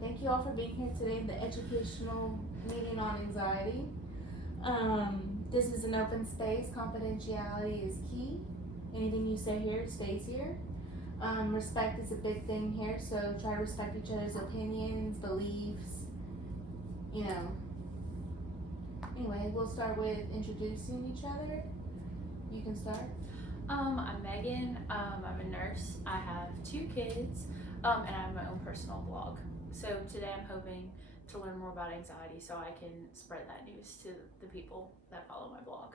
Thank you all for being here today in the educational meeting on anxiety. This is an open space. Confidentiality is key. Anything you say here stays here. Respect is a big thing here, so try to respect each other's opinions, beliefs, you know. Anyway, we'll start with introducing each other. You can start. I'm Megan. I'm a nurse. I have 2 kids, and I have my own personal blog. So today I'm hoping to learn more about anxiety so I can spread that news to the people that follow my blog.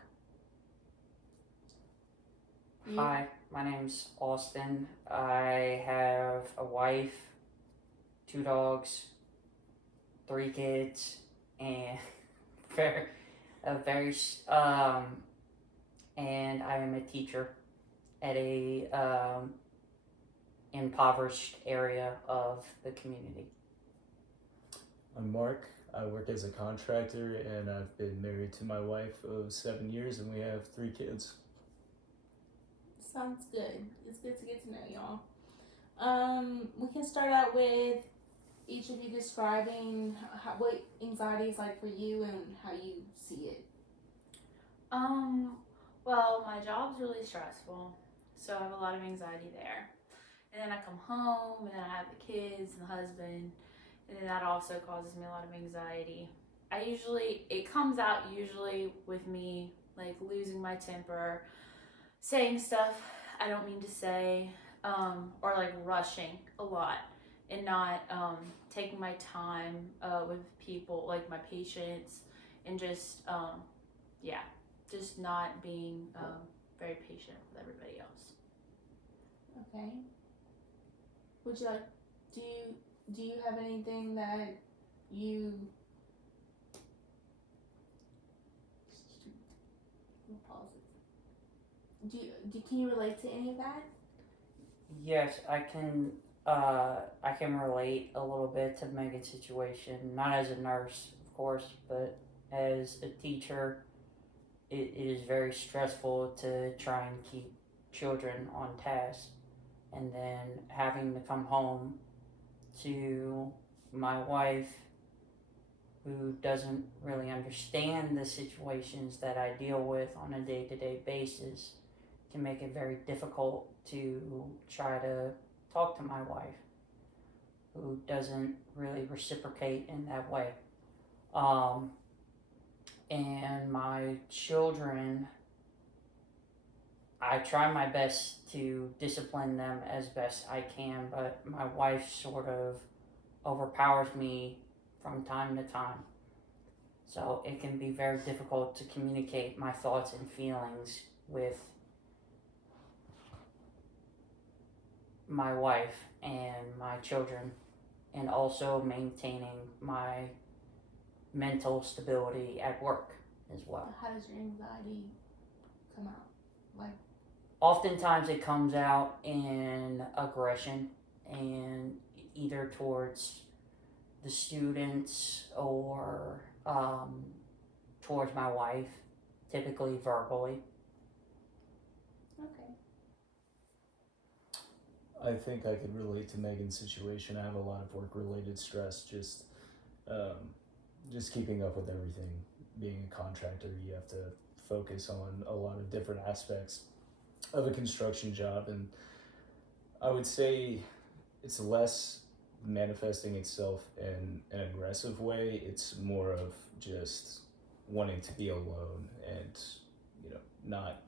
Hi, my name's Austin. I have a wife, 2 dogs, 3 kids, and very, a very, and I am a teacher at a impoverished area of the community. I'm Mark. I work as a contractor and I've been married to my wife of 7 years and we have 3 kids. Sounds good. It's good to get to know y'all. We can start out with each of you describing what anxiety is like for you and how you see it. Well, my job's really stressful, so I have a lot of anxiety there. And then I come home, and then I have the kids and the husband, and then that also causes me a lot of anxiety. It comes out usually with me like losing my temper, saying stuff I don't mean to say, or like rushing a lot and not taking my time with people, like my patients, and just just not being very patient with everybody else. Okay. Would you like? Do you have anything that you? We'll pause it. Can you relate to any of that? Yes, I can relate a little bit to Megan's situation, not as a nurse, of course, but as a teacher. It is very stressful to try and keep children on task, and then having to come home to my wife who doesn't really understand the situations that I deal with on a day-to-day basis can make it very difficult to try to talk to my wife who doesn't really reciprocate in that way. And my children, I try my best to discipline them as best I can, but my wife sort of overpowers me from time to time. So it can be very difficult to communicate my thoughts and feelings with my wife and my children, and also maintaining my mental stability at work as well. How does your anxiety come out? Like, oftentimes it comes out in aggression, and either towards the students or towards my wife, typically verbally. okay. I think I could relate to Megan's situation. I have a lot of work-related stress, just keeping up with everything. Being a contractor, you have to focus on a lot of different aspects of a construction job, and I would say it's less manifesting itself in an aggressive way. It's more of just wanting to be alone and not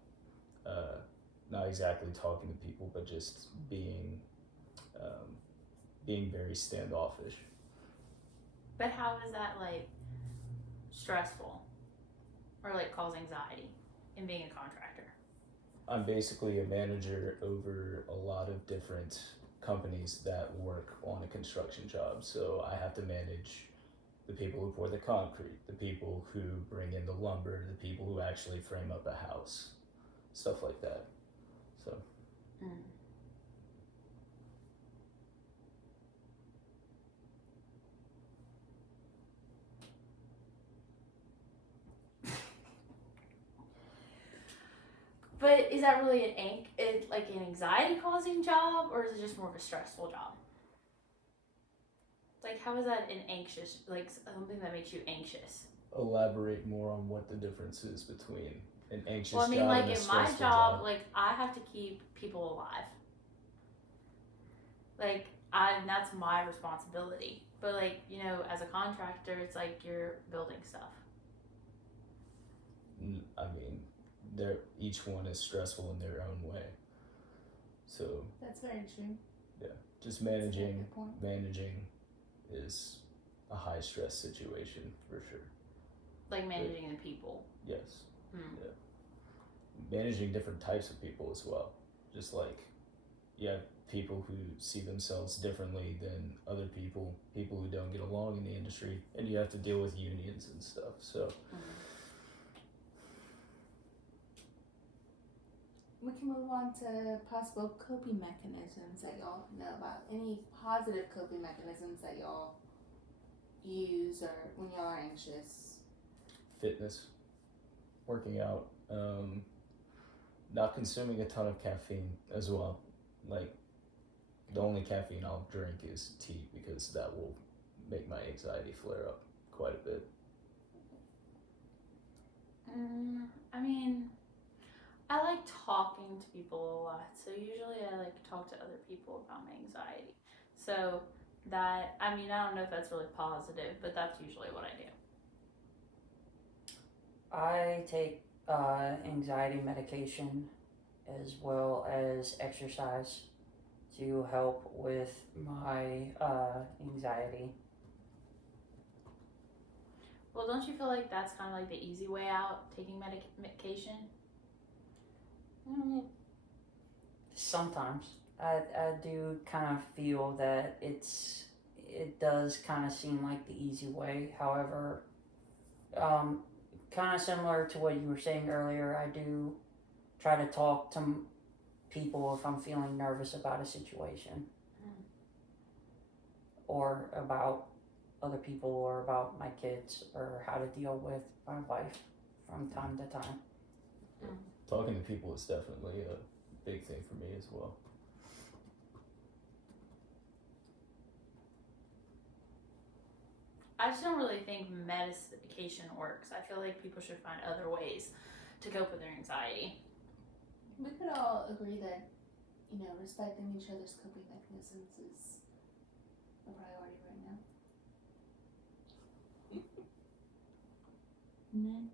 not exactly talking to people, but just being very standoffish. But how is that like stressful or like cause anxiety in being a contractor? I'm basically a manager over a lot of different companies that work on a construction job. So I have to manage the people who pour the concrete, the people who bring in the lumber, the people who actually frame up a house, stuff like that. So. But is that really an anxiety causing job, or is it just more of a stressful job? Like, how is that an anxious, like something that makes you anxious? Elaborate more on what the difference is between an anxious Well, I mean, job like and a in my stressful job, like I have to keep people alive. Like, that's my responsibility. But like, as a contractor, it's like you're building stuff. I mean, each one is stressful in their own way. So That's very true. just That's a very managing good point. is a high stress situation for sure. Like managing the people. Yes. Hmm. Yeah. Managing different types of people as well. Just like you have people who see themselves differently than other people who don't get along in the industry, and you have to deal with unions and stuff. So We can move on to possible coping mechanisms that y'all know about. Any positive coping mechanisms that y'all use or when y'all are anxious? fitness, working out, not consuming a ton of caffeine as well. Like the only caffeine I'll drink is tea because that will make my anxiety flare up quite a bit. I mean, I like talking to people a lot. So usually I like to talk to other people about my anxiety. So that, I mean, I don't know if that's really positive, but that's usually what I do. I take anxiety medication as well as exercise to help with my anxiety. Well, don't you feel like that's kind of like the easy way out, taking medication? Sometimes I do kind of feel that it does kind of seem like the easy way. However, kind of similar to what you were saying earlier, I do try to talk to people if I'm feeling nervous about a situation or about other people or about my kids or how to deal with my wife from time to time. Talking to people is definitely a big thing for me as well. I just don't really think medication works. I feel like people should find other ways to cope with their anxiety. We could all agree that, respecting each other's coping mechanisms is a priority right now. Next.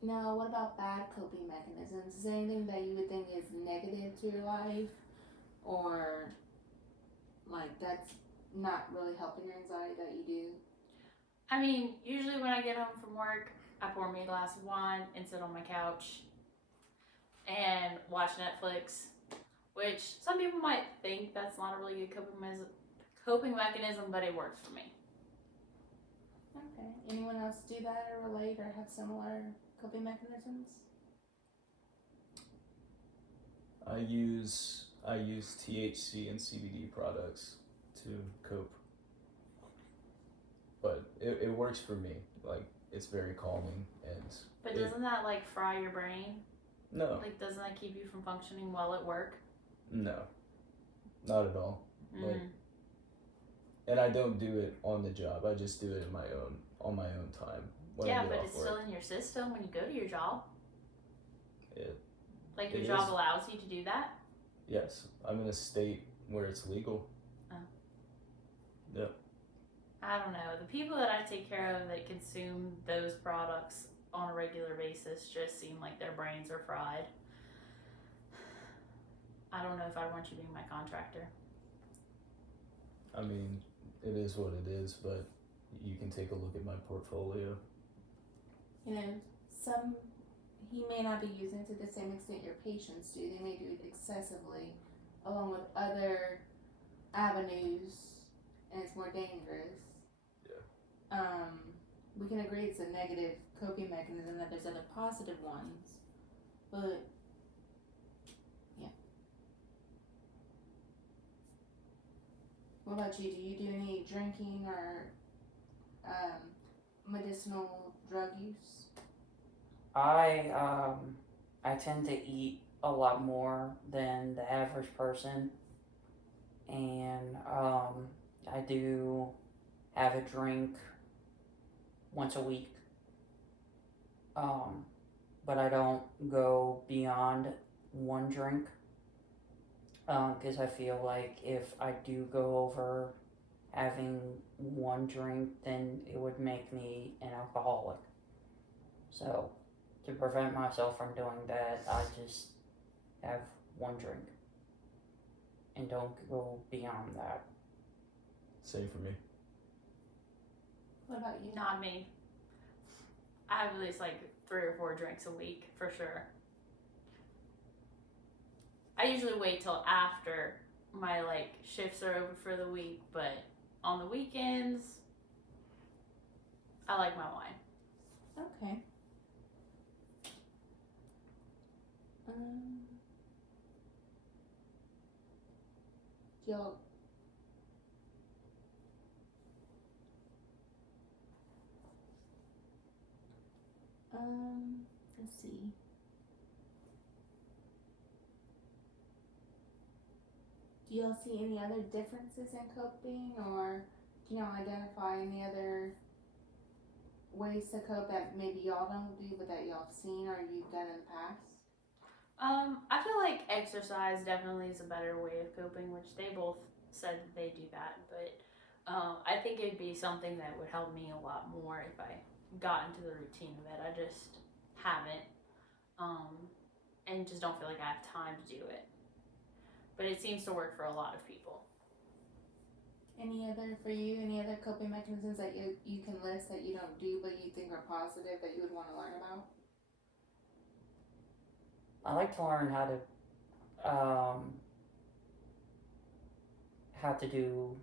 Now, what about bad coping mechanisms? Is there anything that you would think is negative to your life, or like that's not really helping your anxiety that you do? I mean, usually when I get home from work, I pour me a glass of wine and sit on my couch and watch Netflix, which some people might think that's not a really good coping mechanism, but it works for me. Okay. Anyone else do that or relate or have similar coping mechanisms? I use THC and CBD products to cope, but it works for me. Like it's very calming and. But doesn't that like fry your brain? No. Like, doesn't that keep you from functioning well at work? No, not at all. Like, and I don't do it on the job. I just do it on my own time. When Yeah, I get but off it's work. still in your system when you go to your job. Like your it job is. allows you to do that? Yes, I'm in a state where it's legal. Oh. Yep. I don't know. The people that I take care of that consume those products on a regular basis just seem like their brains are fried. I don't know if I want you being my contractor. I mean, it is what it is, but you can take a look at my portfolio. He may not be using it to the same extent your patients do. They may do it excessively, along with other avenues, and it's more dangerous. Yeah. We can agree it's a negative coping mechanism, that there's other positive ones, but yeah. What about you? Do you do any drinking or medicinal drug use? I tend to eat a lot more than the average person, and I do have a drink once a week, but I don't go beyond one drink because I feel like if I do go over having one drink, then it would make me an alcoholic. So, to prevent myself from doing that, I just have one drink and don't go beyond that. Same for me. What about you? Not me. I have at least like 3 or 4 drinks a week for sure. I usually wait till after my like shifts are over for the week, but on the weekends, I like my wine. Okay. Y'all. Let's see. Do y'all see any other differences in coping, or can y'all identify any other ways to cope that maybe y'all don't do, but that y'all have seen or you've done in the past? I feel like exercise definitely is a better way of coping, which they both said that they do that, but I think it'd be something that would help me a lot more if I got into the routine of it. I just haven't, and just don't feel like I have time to do it. But it seems to work for a lot of people. Any other coping mechanisms that you can list that you don't do but you think are positive that you would want to learn about? I like to learn how to do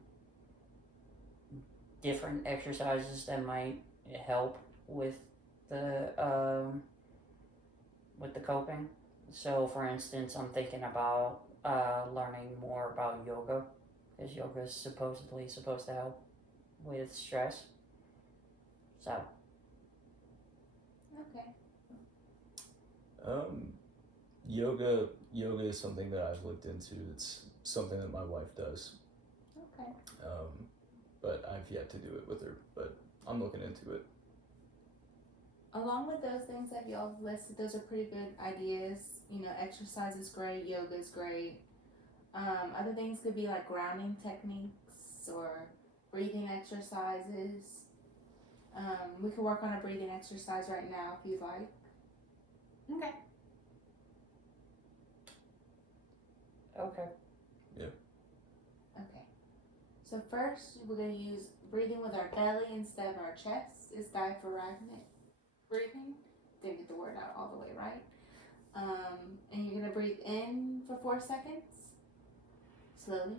different exercises that might help with the coping. So, for instance, I'm thinking about learning more about yoga, because yoga is supposedly supposed to help with stress. So, Okay. Yoga is something that I've looked into. It's something that my wife does. Okay. But I've yet to do it with her, but I'm looking into it. Along with those things that y'all listed, those are pretty good ideas. You know, exercise is great, yoga is great. Other things could be like grounding techniques or breathing exercises. We could work on a breathing exercise right now if you'd like. Okay. okay. Okay. So first, we're going to use breathing with our belly instead of our chest. It's diaphragmatic breathing. Didn't get the word out all the way right. And you're going to breathe in for 4 seconds, slowly.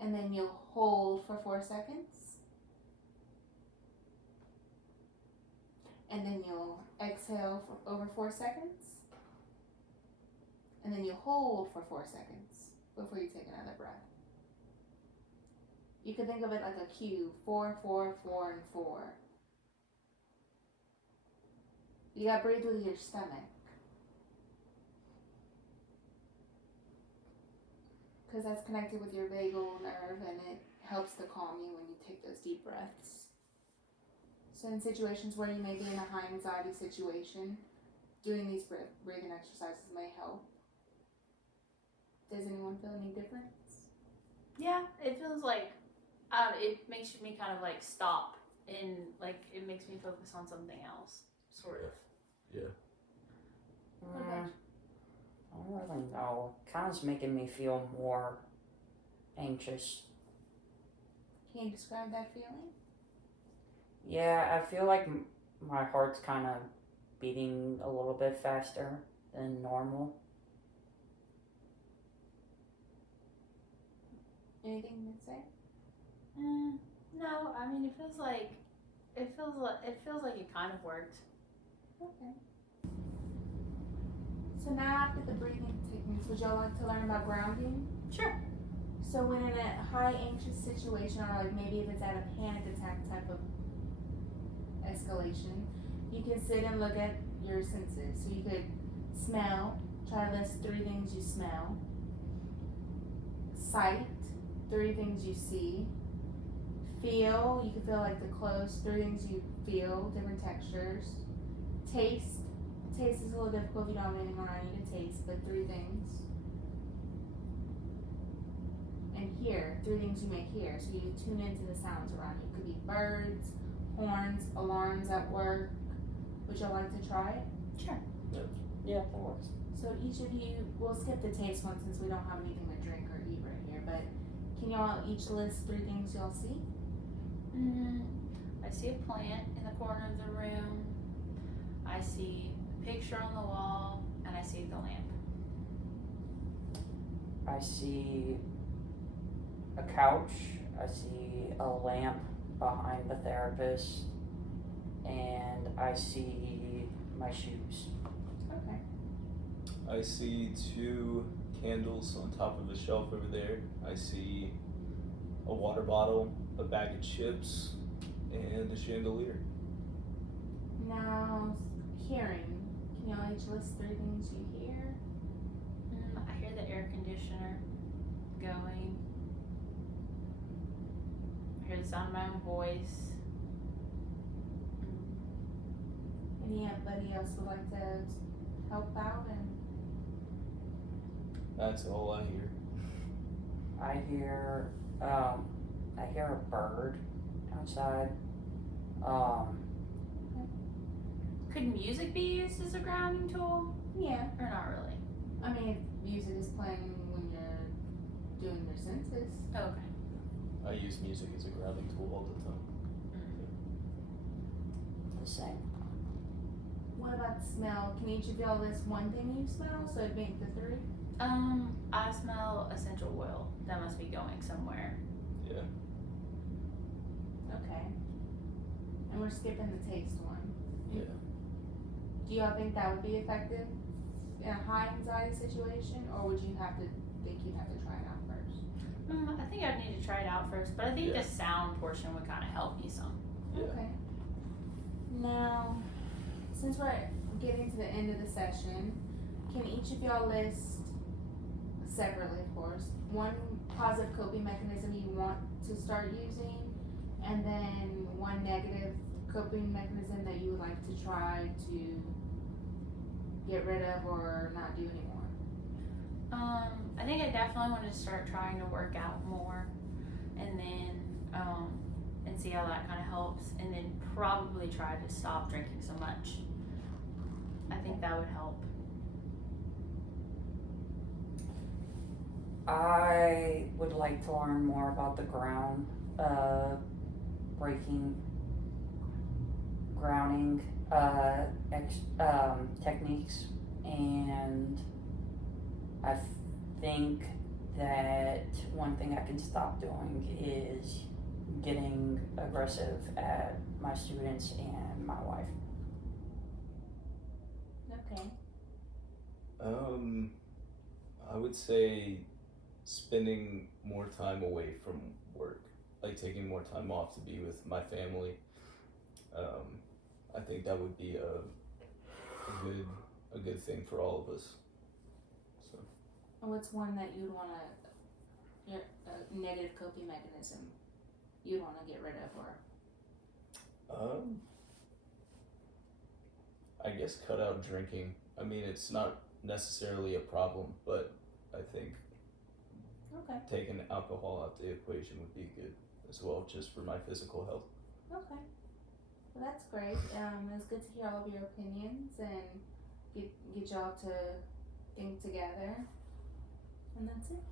And then you'll hold for 4 seconds. And then you'll exhale for over 4 seconds. And then you'll hold for 4 seconds before you take another breath. You can think of it like a cue, 4, 4, 4, and 4. You gotta breathe with your stomach. Because that's connected with your vagal nerve and it helps to calm you when you take those deep breaths. So in situations where you may be in a high anxiety situation, doing these breathing exercises may help. Does anyone feel any difference? Yeah, it feels like it makes me kind of like stop and like it makes me focus on something else, sort of. Yeah. I don't really know. Kind of making me feel more anxious. Can you describe that feeling? Yeah, I feel like my heart's kind of beating a little bit faster than normal. Anything to say? No, I mean it feels like it kind of worked. Okay. So now after the breathing techniques, would y'all like to learn about grounding? Sure. So when in a high anxious situation, or like maybe if it's at a panic attack type of escalation, you can sit and look at your senses. So you could smell, try to list 3 things you smell. Sight, 3 things you see. Feel, you can feel like the clothes, 3 things you feel, different textures. Taste, taste is a little difficult if you don't have anything around you to taste, but 3 things. And hear, 3 things you may hear, so you tune into the sounds around you. It could be birds, horns, alarms at work. Would you like to try it? Sure. Yeah, that works. So each of you, we'll skip the taste one since we don't have anything to drink or eat right here, but can y'all each list 3 things y'all see? I see a plant in the corner of the room. I see a picture on the wall, and I see the lamp. I see a couch, I see a lamp behind the therapist, and I see my shoes. Okay. I see 2 candles on top of a shelf over there. I see a water bottle, a bag of chips, and a chandelier. Now, hearing. Can y'all each list 3 things you hear? I hear the air conditioner going. I hear the sound of my own voice. Anybody else would like to help out? And That's all I hear. I hear a bird outside. Could music be used as a grounding tool? yeah, Or not really? I mean, if music is playing when you're doing your senses. Okay. I use music as a grounding tool all the time. The same. What about smell? Can each of y'all list 1 thing you smell? So it'd make the 3. I smell essential oil. That must be going somewhere. Yeah. Okay. And we're skipping the taste one. Yeah. Do y'all think that would be effective in a high anxiety situation, or would you have to think you'd have to try it out first? I think I'd need to try it out first, but I think Yeah. the sound portion would kind of help me some. Yeah. Okay. Now, since we're getting to the end of the session, can each of y'all list, separately of course, 1 positive coping mechanism you want to start using, and then 1 negative coping mechanism that you would like to try to get rid of or not do anymore? I think I definitely want to start trying to work out more, and then and see how that kind of helps, and then probably try to stop drinking so much. I think that would help. I would like to learn more about the grounding techniques, and I think that 1 thing I can stop doing is getting aggressive at my students and my wife. Okay. I would say spending more time away from work, like taking more time off to be with my family. I think that would be a good thing for all of us. So And what's one that you'd want to, your negative coping mechanism you'd want to get rid of, or? I guess cut out drinking. I mean, it's not necessarily a problem, but I think Okay. taking alcohol out the equation would be good as well, just for my physical health. Okay. Well, that's great. It's good to hear all of your opinions and get y'all to think together. And that's it.